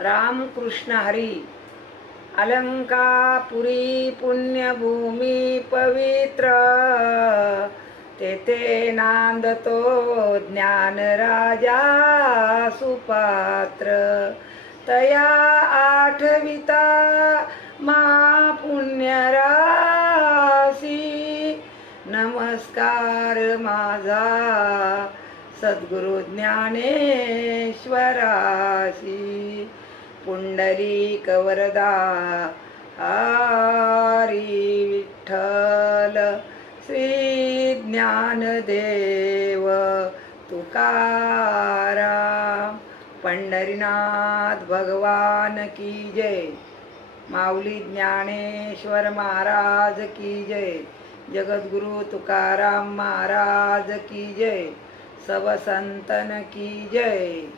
रामकृष्ण हरी अलंकापुरी पुण्यभूमी पवित्र। तेथे नांदतो ज्ञान राजा सुपात्र। तया आठविता मा पुण्यरासी नमस्कार माझा। सद्गुरु ज्ञानेश्वराशी पुंडरी कवरदा हरी विठ्ठल श्री ज्ञानदेव तुकाराम पंढरीनाथ भगवान की जय. माऊली ज्ञानेश्वर महाराज की जय. जगद्गुरु तुकाराम महाराज की जय. सब संतन की जय